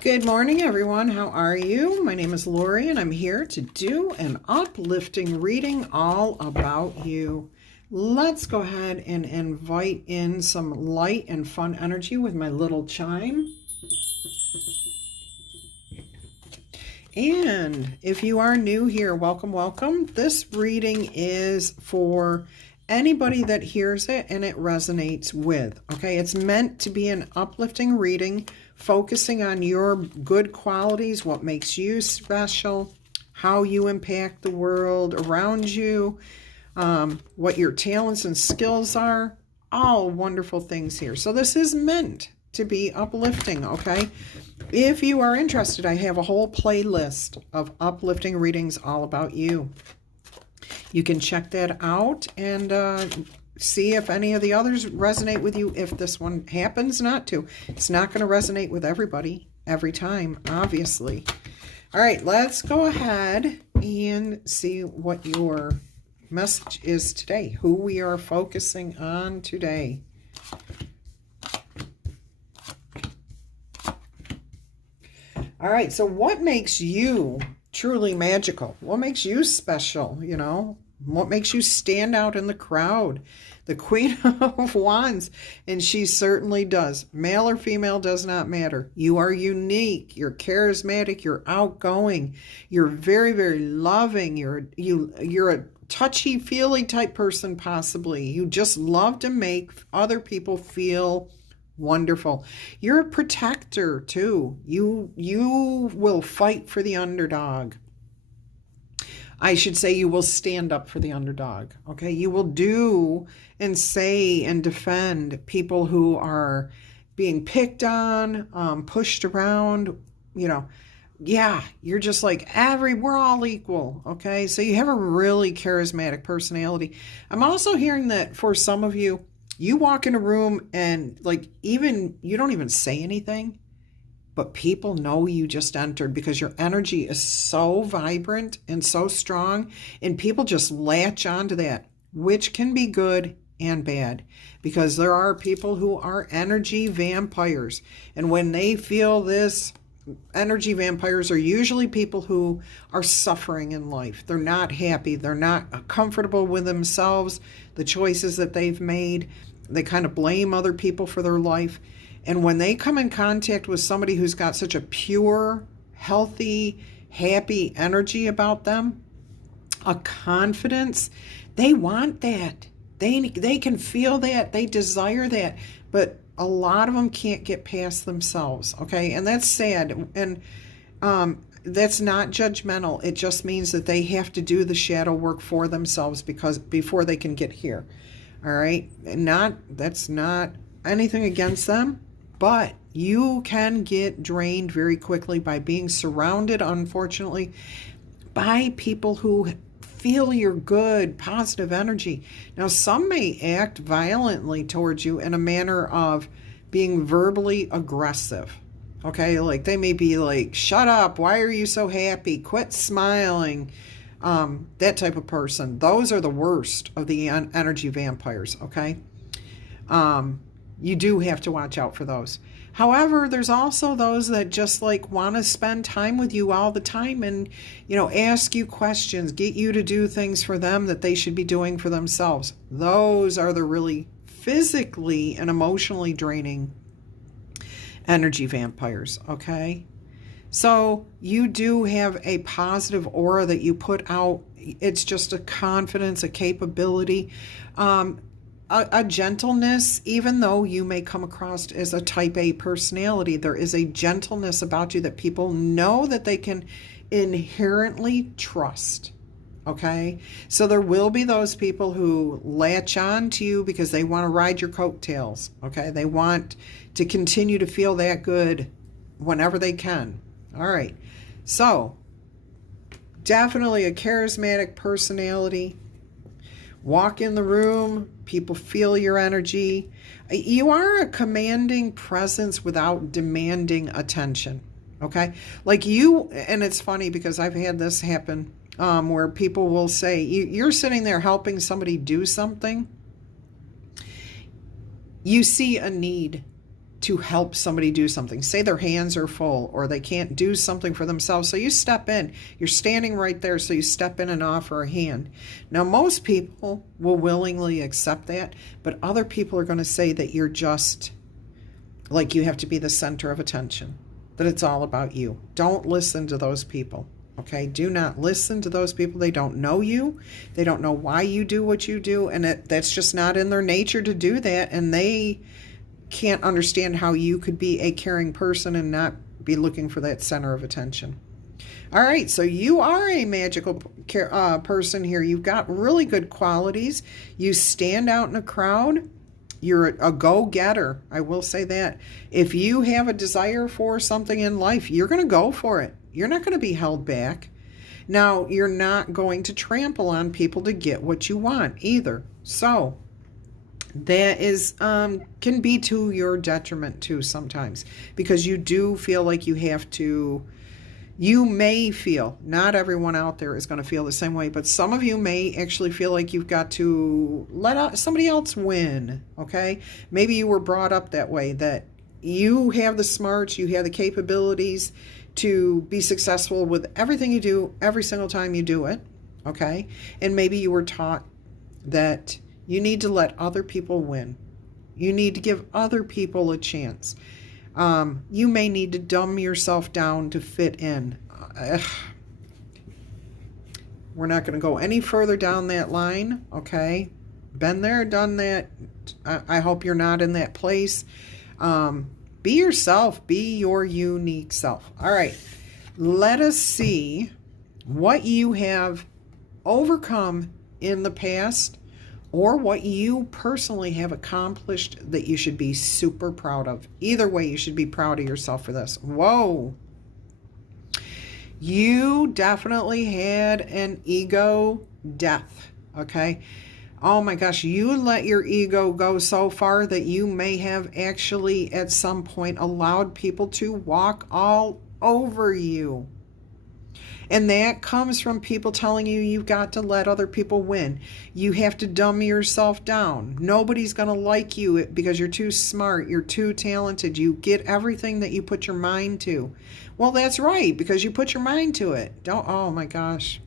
Good morning, everyone. How are you? My name is Lori, and I'm here to do an uplifting reading all about you. Let's go ahead and invite in some light and fun energy with my little chime. And if you are new here, welcome, welcome. This reading is for anybody that hears it and it resonates with. Okay, it's meant to be an uplifting reading, focusing on your good qualities, what makes you special, how you impact the world around you, what your talents and skills are, all wonderful things here. So this is meant to be uplifting, okay? If you are interested, I have a whole playlist of uplifting readings all about you. You can check that out and see if any of the others resonate with you. If this one happens not to, it's not going to resonate with everybody every time, obviously. All right, let's go ahead and see what your message is today, who we are focusing on today. All right, so what makes you truly magical? What makes you special, you know? What makes you stand out in the crowd? The Queen of Wands, and she certainly does. Male or female does not matter. You are unique. You're charismatic. You're outgoing. You're very, very loving. You're a touchy-feely type person, possibly. You just love to make other people feel wonderful. You're a protector too. You will fight for the underdog. I should say you will stand up for the underdog. Okay, you will do and say and defend people who are being picked on, pushed around. You know, yeah, you're just like we're all equal. Okay, so you have a really charismatic personality. I'm also hearing that for some of you, you walk in a room and you don't even say anything, but people know you just entered because your energy is so vibrant and so strong, and people just latch onto that, which can be good and bad, because there are people who are energy vampires, and when they feel this, energy vampires are usually people who are suffering in life. They're not happy. They're not comfortable with themselves, the choices that they've made. They kind of blame other people for their life. And when they come in contact with somebody who's got such a pure, healthy, happy energy about them, a confidence, they want that. They can feel that. They desire that. But a lot of them can't get past themselves, okay? And that's sad. And that's not judgmental. It just means that they have to do the shadow work for themselves before they can get here. All right? That's not anything against them, but you can get drained very quickly by being surrounded, unfortunately, by people who feel your good, positive energy. Now, some may act violently towards you in a manner of being verbally aggressive. Okay, like they may be like, shut up, why are you so happy? Quit smiling. That type of person. Those are the worst of the energy vampires, okay? You do have to watch out for those. However, there's also those that just want to spend time with you all the time and, ask you questions, get you to do things for them that they should be doing for themselves. Those are the really physically and emotionally draining energy vampires, okay? So you do have a positive aura that you put out. It's just a confidence, a capability, a gentleness. Even though you may come across as a type A personality, there is a gentleness about you that people know that they can inherently trust. Okay? So there will be those people who latch on to you because they want to ride your coattails. Okay? They want to continue to feel that good whenever they can. All right, so definitely a charismatic personality. Walk in the room, people feel your energy. You are a commanding presence without demanding attention, okay? And it's funny because I've had this happen where people will say, you're sitting there helping somebody do something. You see a need to help somebody do something. Say their hands are full or they can't do something for themselves. So you step in. You're standing right there, so you step in and offer a hand. Now, most people will willingly accept that, but other people are going to say that you're just like you have to be the center of attention, that it's all about you. Don't listen to those people. Okay, do not listen to those people. They don't know you. They don't know why you do what you do, and that's just not in their nature to do that, and they can't understand how you could be a caring person and not be looking for that center of attention. All right, so you are a magical person here. You've got really good qualities. You stand out in a crowd. You're a go-getter. I will say that. If you have a desire for something in life, you're going to go for it. You're not going to be held back. Now, you're not going to trample on people to get what you want either. So that is can be to your detriment too sometimes, because you do feel like you have to. You may feel, not everyone out there is going to feel the same way, but some of you may actually feel like you've got to let somebody else win, okay? Maybe you were brought up that way, that you have the smarts, you have the capabilities to be successful with everything you do every single time you do it, okay? And maybe you were taught that you need to let other people win. You need to give other people a chance. You may need to dumb yourself down to fit in. We're not going to go any further down that line, okay? Been there, done that. I hope you're not in that place. Be yourself. Be your unique self. All right. Let us see what you have overcome in the past, or what you personally have accomplished that you should be super proud of. Either way, you should be proud of yourself for this. Whoa. You definitely had an ego death, okay? Oh my gosh, you let your ego go so far that you may have actually at some point allowed people to walk all over you. And that comes from people telling you you've got to let other people win. You have to dumb yourself down. Nobody's going to like you because you're too smart. You're too talented. You get everything that you put your mind to. Well, that's right, because you put your mind to it. Oh my gosh.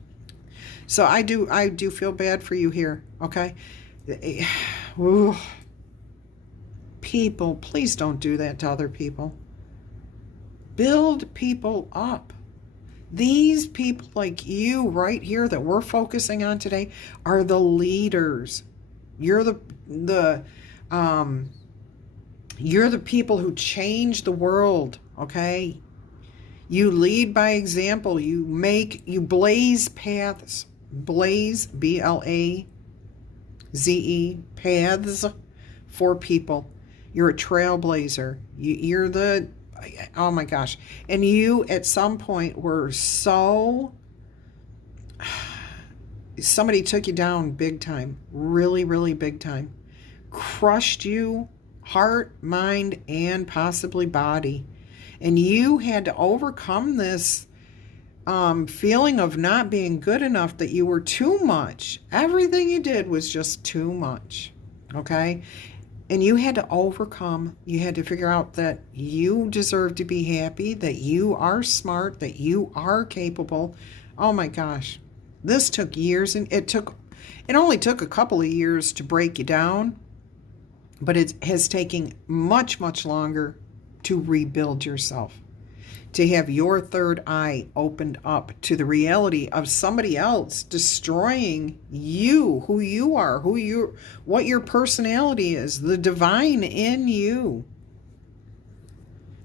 So I do feel bad for you here, okay? Ooh. People, please don't do that to other people. Build people up. These people like you right here that we're focusing on today are the leaders. You're the people who change the world, okay? You lead by example. You blaze paths. Blaze, B-L-A-Z-E, paths for people. You're a trailblazer. You're the... Oh my gosh. And you at some point were so, somebody took you down big time, really, really big time, crushed you, heart, mind, and possibly body. And you had to overcome this feeling of not being good enough, that you were too much. Everything you did was just too much. Okay? And you had to overcome, you had to figure out that you deserve to be happy, that you are smart, that you are capable. Oh my gosh. This took years, and it only took a couple of years to break you down, but it has taken much, much longer to rebuild yourself, to have your third eye opened up to the reality of somebody else destroying you, who you are, what your personality is, the divine in you.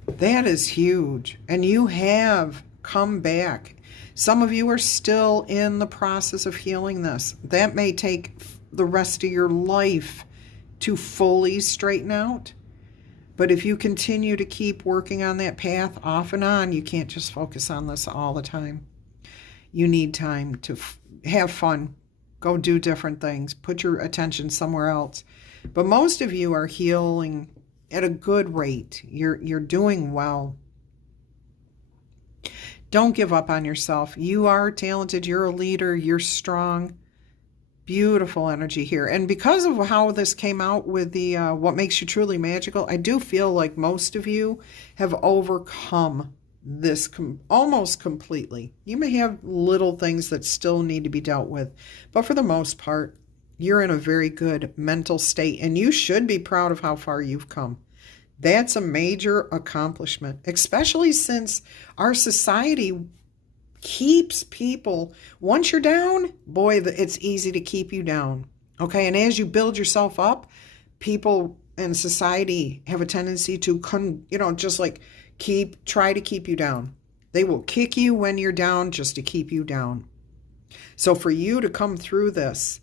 That is huge. And you have come back. Some of you are still in the process of healing this. That may take the rest of your life to fully straighten out. But if you continue to keep working on that path off and on, you can't just focus on this all the time. You need time to have fun. Go do different things. Put your attention somewhere else. But most of you are healing at a good rate. You're doing well. Don't give up on yourself. You are talented. You're a leader. You're strong. Beautiful energy here. And because of how this came out with the what makes you truly magical, I do feel like most of you have overcome this almost completely. You may have little things that still need to be dealt with, but for the most part, you're in a very good mental state, and you should be proud of how far you've come. That's a major accomplishment, especially since our society keeps people, once you're down, boy, it's easy to keep you down. Okay, and as you build yourself up, people in society have a tendency to just like try to keep you down. They will kick you when you're down just to keep you down. So for you to come through this,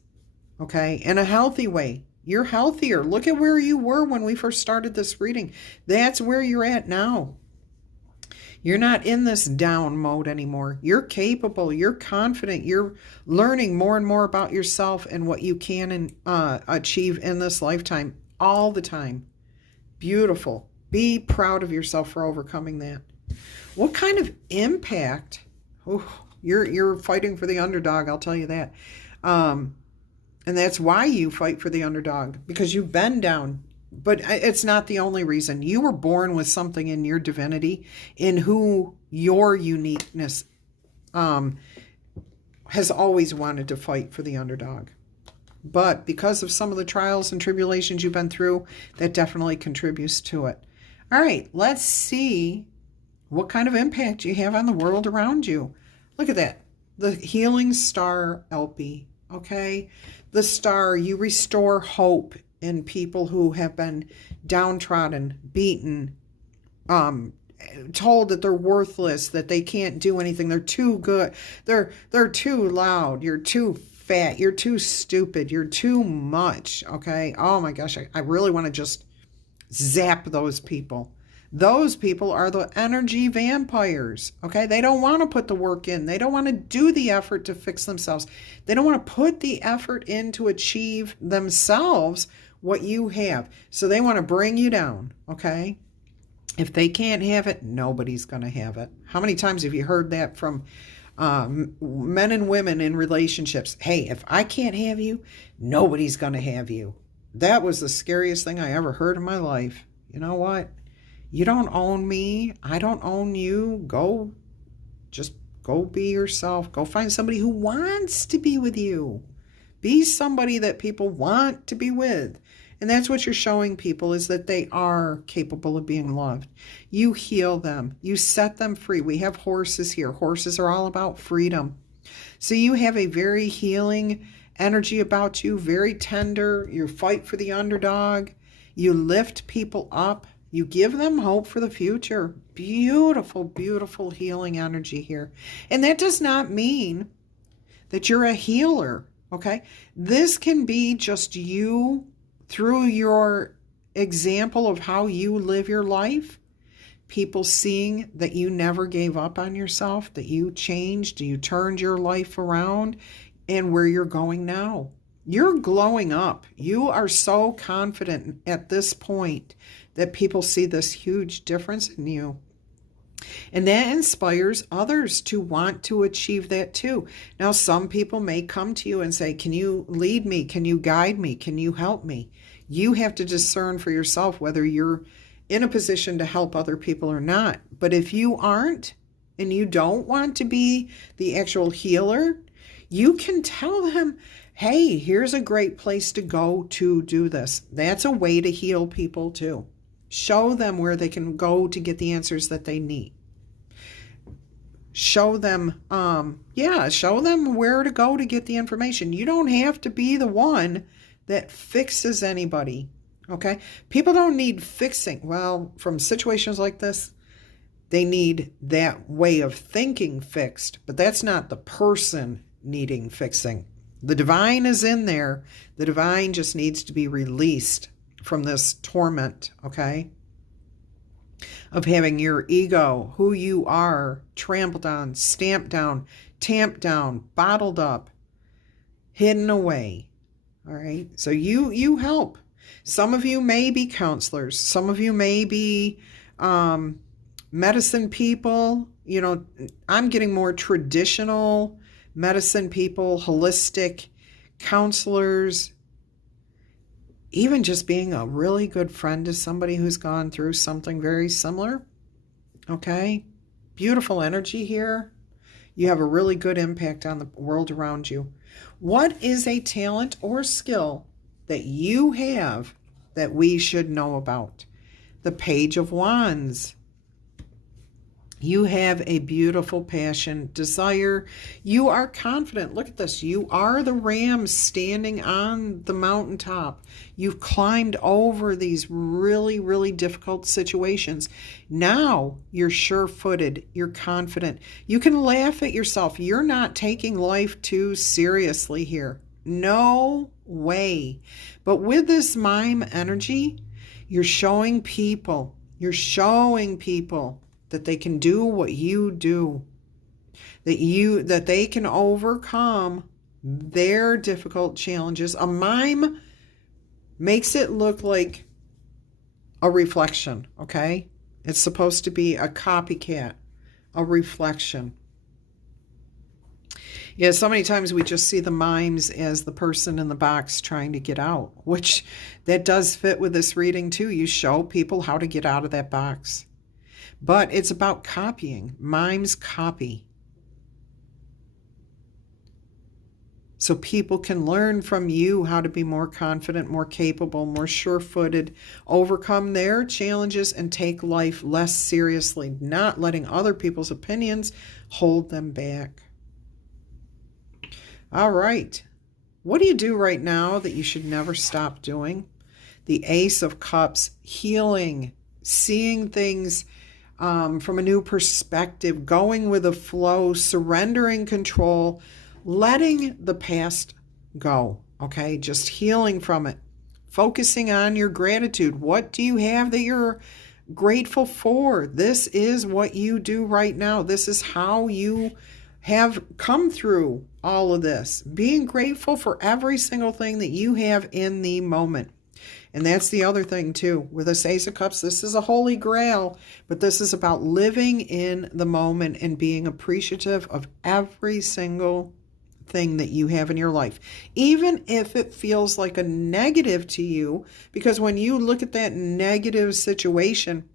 okay, in a healthy way, you're healthier. Look at where you were when we first started this reading. That's where you're at now. You're not in this down mode anymore. You're capable. You're confident. You're learning more and more about yourself and what you can achieve in this lifetime all the time. Beautiful. Be proud of yourself for overcoming that. What kind of impact? Oh, you're fighting for the underdog, I'll tell you that. And that's why you fight for the underdog, because you've been down. But it's not the only reason. You were born with something in your divinity, in who your uniqueness has always wanted to fight for the underdog. But because of some of the trials and tribulations you've been through, that definitely contributes to it. All right, let's see what kind of impact you have on the world around you. Look at that. The healing star, LP, okay? The star, you restore hope in people who have been downtrodden, beaten, told that they're worthless, that they can't do anything, they're too good, they're too loud, you're too fat, you're too stupid, you're too much, okay? Oh my gosh, I really want to just zap those people. Those people are the energy vampires, okay? They don't want to put the work in. They don't want to do the effort to fix themselves. They don't want to put the effort in to achieve themselves what you have. So they want to bring you down, okay? If they can't have it, nobody's going to have it. How many times have you heard that from men and women in relationships? Hey, if I can't have you, nobody's going to have you. That was the scariest thing I ever heard in my life. You know what? You don't own me. I don't own you. Just go be yourself. Go find somebody who wants to be with you. Be somebody that people want to be with. And that's what you're showing people, is that they are capable of being loved. You heal them. You set them free. We have horses here. Horses are all about freedom. So you have a very healing energy about you, very tender. You fight for the underdog. You lift people up. You give them hope for the future. Beautiful, beautiful healing energy here. And that does not mean that you're a healer, okay? This can be just you through your example of how you live your life. People seeing that you never gave up on yourself, that you changed, you turned your life around, and where you're going now. You're glowing up. You are so confident at this point that people see this huge difference in you. And that inspires others to want to achieve that too. Now, some people may come to you and say, can you lead me? Can you guide me? Can you help me? You have to discern for yourself whether you're in a position to help other people or not. But if you aren't, and you don't want to be the actual healer, you can tell them, hey, here's a great place to go to do this. That's a way to heal people too. Show them where they can go to get the answers that they need. Show them, show them where to go to get the information. You don't have to be the one that fixes anybody, okay? People don't need fixing. Well, from situations like this, they need that way of thinking fixed, but that's not the person needing fixing. The divine is in there. The divine just needs to be released from this torment, okay? Of having your ego, who you are, trampled on, stamped down, tamped down, bottled up, hidden away. All right. So you help. Some of you may be counselors. Some of you may be medicine people. You know, I'm getting more traditional medicine people, holistic counselors, even just being a really good friend to somebody who's gone through something very similar. Okay? Beautiful energy here. You have a really good impact on the world around you. What is a talent or skill that you have that we should know about? The Page of Wands. You have a beautiful passion, desire. You are confident. Look at this. You are the ram standing on the mountaintop. You've climbed over these really, really difficult situations. Now you're sure-footed. You're confident. You can laugh at yourself. You're not taking life too seriously here. No way. But with this mime energy, you're showing people that they can do what you do, that they can overcome their difficult challenges. A mime makes it look like a reflection, okay? It's supposed to be a copycat, a reflection. Yeah, so many times we just see the mimes as the person in the box trying to get out, which that does fit with this reading too. You show people how to get out of that box. But it's about copying. Mimes copy. So people can learn from you how to be more confident, more capable, more sure-footed, overcome their challenges, and take life less seriously, not letting other people's opinions hold them back. All right. What do you do right now that you should never stop doing? The Ace of Cups, healing, seeing things from a new perspective, going with the flow, surrendering control, letting the past go, okay? Just healing from it. Focusing on your gratitude. What do you have that you're grateful for? This is what you do right now. This is how you have come through all of this. Being grateful for every single thing that you have in the moment. And that's the other thing too. With this Ace of Cups, this is a holy grail, but this is about living in the moment and being appreciative of every single thing that you have in your life, even if it feels like a negative to you, because when you look at that negative situation,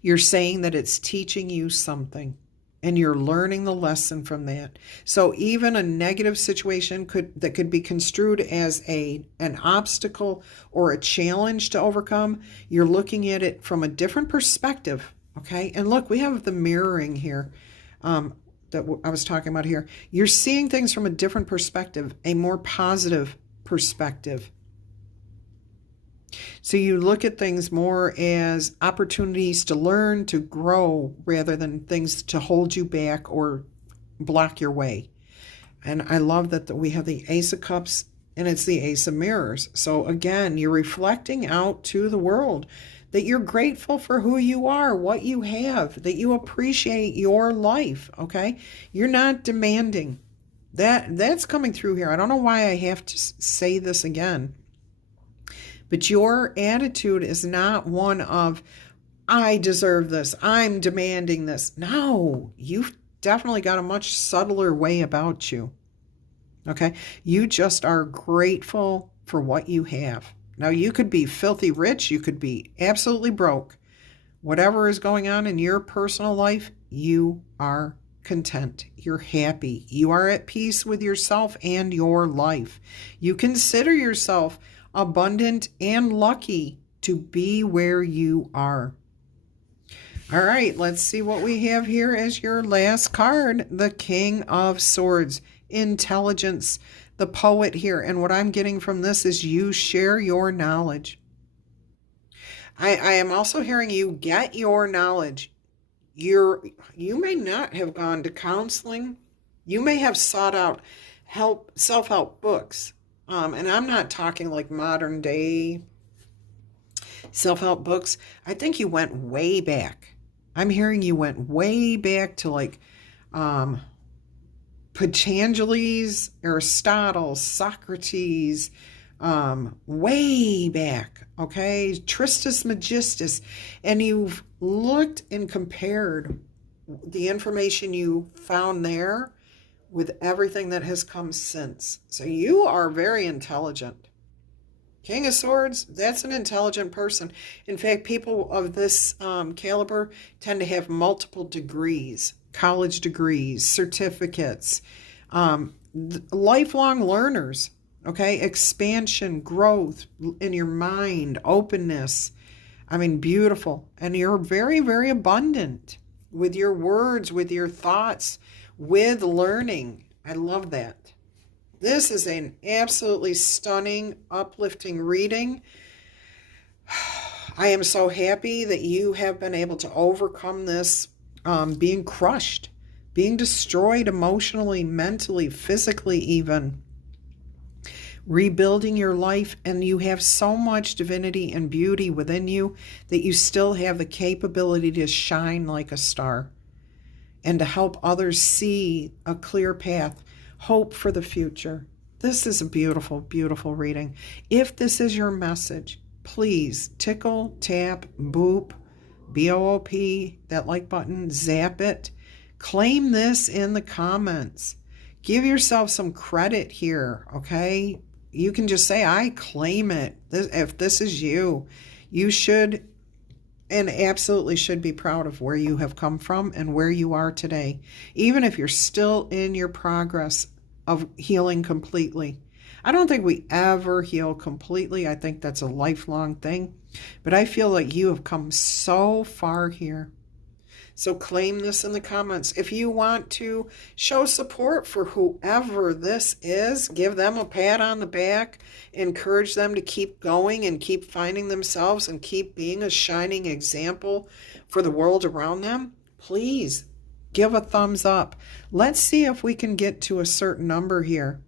you're saying that it's teaching you something. And you're learning the lesson from that. So even a negative situation that could be construed as an obstacle or a challenge to overcome, you're looking at it from a different perspective, okay? And look, we have the mirroring here that I was talking about here. You're seeing things from a different perspective, a more positive perspective. So you look at things more as opportunities to learn, to grow, rather than things to hold you back or block your way. And I love that we have the Ace of Cups and it's the Ace of Mirrors. So again, you're reflecting out to the world that you're grateful for who you are, what you have, that you appreciate your life, okay? You're not demanding. That's coming through here. I don't know why I have to say this again. But your attitude is not one of, I deserve this, I'm demanding this. No, you've definitely got a much subtler way about you. Okay? You just are grateful for what you have. Now, you could be filthy rich, you could be absolutely broke. Whatever is going on in your personal life, you are content. You're happy. You are at peace with yourself and your life. You consider yourself abundant and lucky to be where you are. All right, let's see what we have here as your last card. The King of Swords, intelligence, the poet here. And what I'm getting from this is you share your knowledge. I am also hearing you get your knowledge. You may not have gone to counseling. You may have sought out self-help books. And I'm not talking like modern day self-help books. I think you went way back. I'm hearing you went way back to like Patanjali's, Aristotle, Socrates, way back, okay? Tristis Magistus. And you've looked and compared the information you found there with everything that has come since. So you are very intelligent. King of Swords, that's an intelligent person. In fact, people of this caliber tend to have multiple degrees, college degrees, certificates, lifelong learners, okay? Expansion, growth in your mind, openness. I mean, beautiful. And you're very, very abundant with your words, with your thoughts, with learning. I love that. This is an absolutely stunning, uplifting reading. I am so happy that you have been able to overcome this being crushed, being destroyed emotionally, mentally, physically even. Rebuilding your life, and you have so much divinity and beauty within you that you still have the capability to shine like a star and to help others see a clear path. Hope for the future. This is a beautiful, beautiful reading. If this is your message, please tickle, tap, boop, B-O-O-P, that like button, zap it. Claim this in the comments. Give yourself some credit here, okay? You can just say, I claim it. If this is you, you should and absolutely should be proud of where you have come from and where you are today, even if you're still in your progress of healing completely. I don't think we ever heal completely. I think that's a lifelong thing, but I feel like you have come so far here. So claim this in the comments. If you want to show support for whoever this is, give them a pat on the back, encourage them to keep going and keep finding themselves and keep being a shining example for the world around them, please give a thumbs up. Let's see if we can get to a certain number here.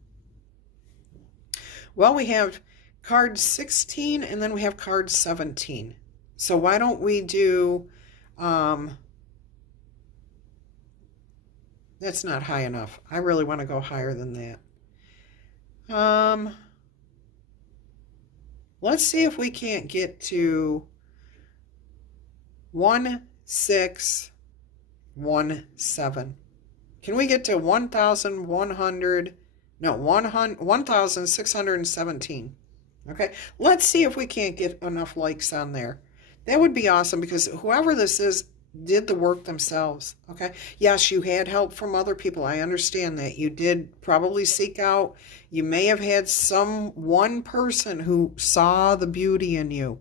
Well, we have card 16 and then we have card 17. So why don't we do... That's not high enough. I really want to go higher than that. Let's see if we can't get to 1617. Can we get to 1,100? No, 1,617. Okay, let's see if we can't get enough likes on there. That would be awesome because whoever this is did the work themselves. Okay, yes, you had help from other people. I understand that. You did probably seek out. You may have had one person who saw the beauty in you,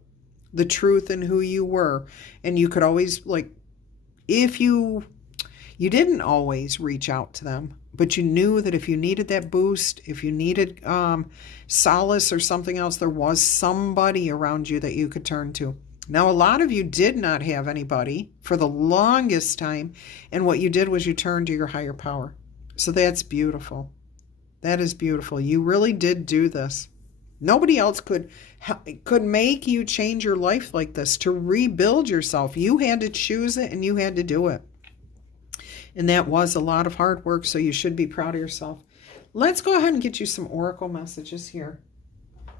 the truth in who you were, and you could always, like, if you didn't always reach out to them, but you knew that if you needed that boost, if you needed solace or something else, there was somebody around you that you could turn to. Now, a lot of you did not have anybody for the longest time, and what you did was you turned to your higher power. So that's beautiful. That is beautiful. You really did do this. Nobody else could make you change your life like this, to rebuild yourself. You had to choose it, and you had to do it. And that was a lot of hard work, so you should be proud of yourself. Let's go ahead and get you some oracle messages here.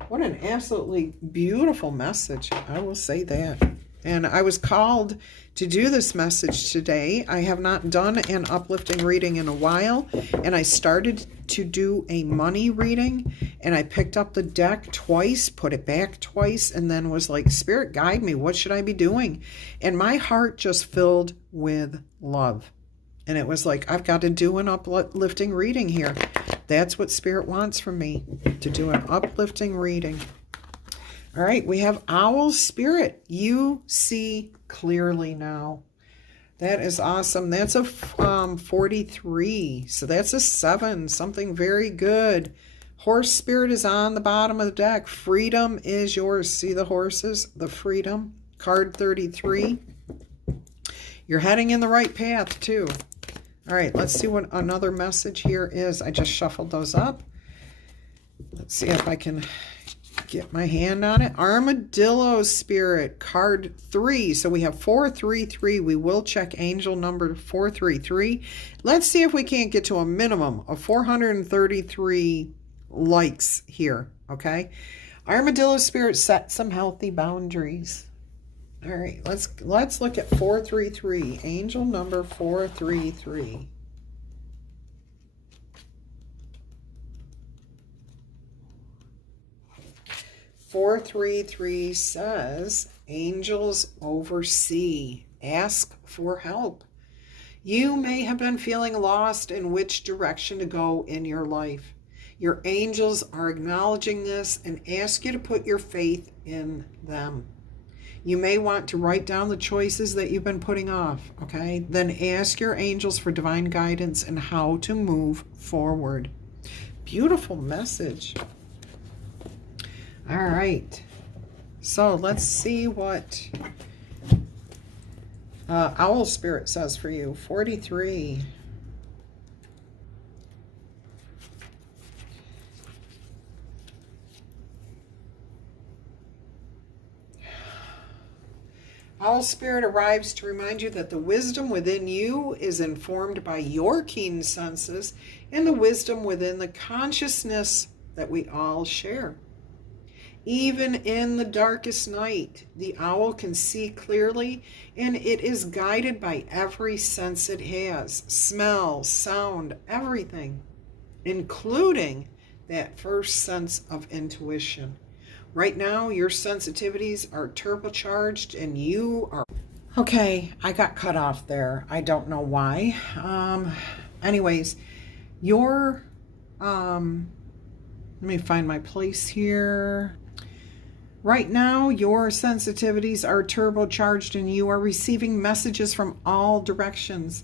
What an absolutely beautiful message. I will say that. And I was called to do this message today. I have not done an uplifting reading in a while. And I started to do a money reading. And I picked up the deck twice, put it back twice, and then was like, Spirit, guide me. What should I be doing? And my heart just filled with love. And it was like, I've got to do an uplifting reading here. That's what Spirit wants from me, to do an uplifting reading. All right, we have Owl Spirit. You see clearly now. That is awesome. That's a 43. So that's a 7. Something very good. Horse Spirit is on the bottom of the deck. Freedom is yours. See the horses? The freedom. Card 33. You're heading in the right path, too. All right, let's see what another message here is. I just shuffled those up. Let's see if I can get my hand on it. Armadillo Spirit, card 3. So we have 433. We will check angel number 433. Let's see if we can't get to a minimum of 433 likes here, okay? Armadillo Spirit, set some healthy boundaries. All right, let's look at 433. Angel number 433. 433 says, angels oversee. Ask for help. You may have been feeling lost in which direction to go in your life. Your angels are acknowledging this and ask you to put your faith in them. You may want to write down the choices that you've been putting off, okay? Then ask your angels for divine guidance and how to move forward. Beautiful message. All right. So let's see what Owl Spirit says for you. 43. Owl Spirit arrives to remind you that the wisdom within you is informed by your keen senses and the wisdom within the consciousness that we all share. Even in the darkest night, the owl can see clearly, and it is guided by every sense it has. Smell, sound, everything, including that first sense of intuition. Right now, your sensitivities are turbocharged and you are... Okay, I got cut off there. I don't know why. Anyways, your... let me find my place here. Right now, your sensitivities are turbocharged and you are receiving messages from all directions.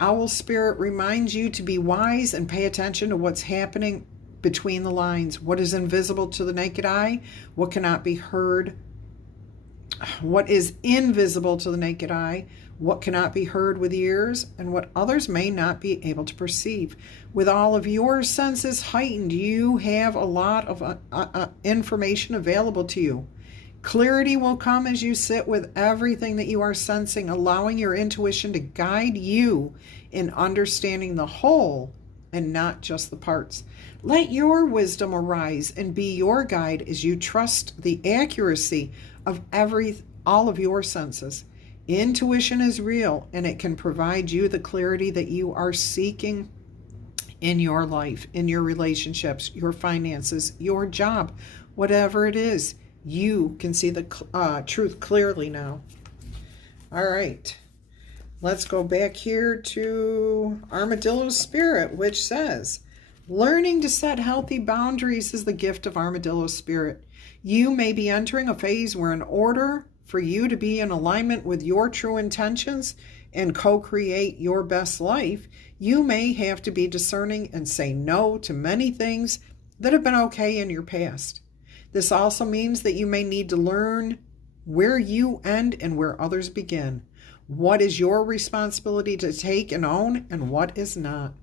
Owl Spirit reminds you to be wise and pay attention to what's happening between the lines. What is invisible to the naked eye? What cannot be heard? What is invisible to the naked eye? What cannot be heard with ears? And what others may not be able to perceive. With all of your senses heightened, you have a lot of information available to you. Clarity will come as you sit with everything that you are sensing, allowing your intuition to guide you in understanding the whole and not just the parts. Let your wisdom arise and be your guide as you trust the accuracy of all of your senses. Intuition is real, and it can provide you the clarity that you are seeking in your life, in your relationships, your finances, your job, whatever it is. You can see the truth clearly now. All right. Let's go back here to Armadillo Spirit, which says, learning to set healthy boundaries is the gift of Armadillo Spirit. You may be entering a phase where, in order for you to be in alignment with your true intentions and co-create your best life, you may have to be discerning and say no to many things that have been okay in your past. This also means that you may need to learn where you end and where others begin. What is your responsibility to take and own, and what is not?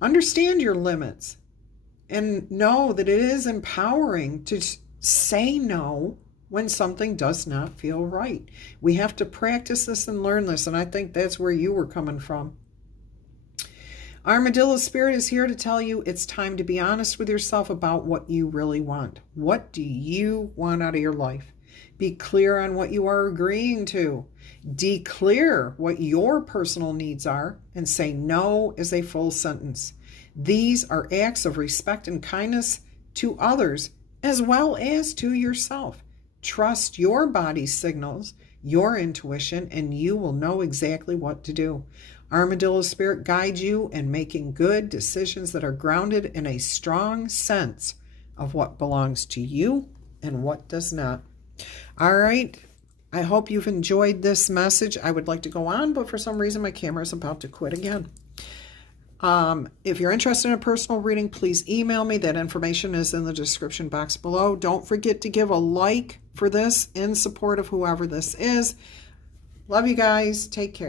Understand your limits and know that it is empowering to say no when something does not feel right. We have to practice this and learn this, and I think that's where you were coming from. Armadillo Spirit is here to tell you it's time to be honest with yourself about what you really want. What do you want out of your life? Be clear on what you are agreeing to. Declare what your personal needs are and say no as a full sentence. These are acts of respect and kindness to others as well as to yourself. Trust your body's signals, your intuition, and you will know exactly what to do. Armadillo Spirit guides you in making good decisions that are grounded in a strong sense of what belongs to you and what does not. All right. I hope you've enjoyed this message. I would like to go on, but for some reason my camera is about to quit again. If you're interested in a personal reading, please email me. That information is in the description box below. Don't forget to give a like for this in support of whoever this is. Love you guys. Take care.